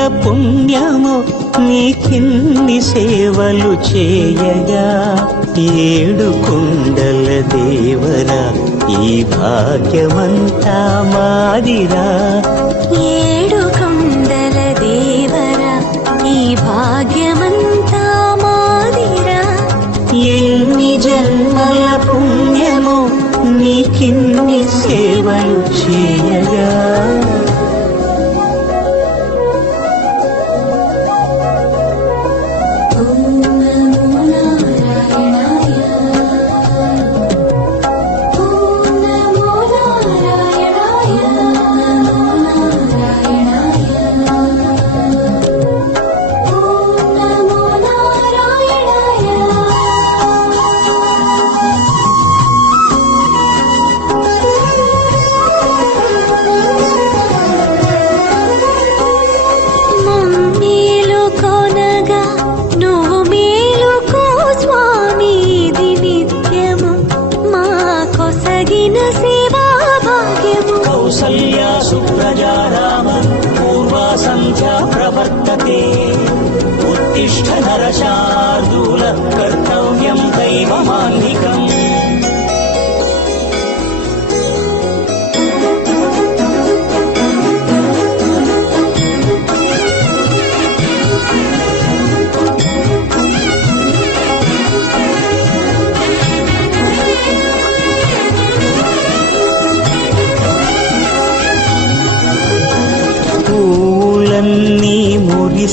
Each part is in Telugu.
జన్మల పుణ్యమో నీకిన్ని సేవలు చేయగా. ఏడు కుండల దేవరా ఈ భాగ్యమంతా మాదిరా. ఏడు కొండల దేవరా ఈ భాగ్యమంతా మాదిరా. ఎన్ని జన్మల పుణ్యమో నీకిన్ని సేవలు చేయగా. 下。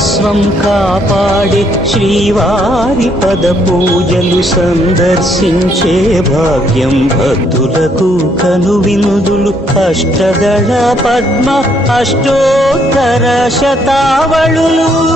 సర్వస్వం కాపాడి శ్రీవారి పద పూజలు సందర్శించే భాగ్యం భక్తులకు కనువినుదులు. అష్టదళ పద్మ అష్టోత్తర శతావళులు.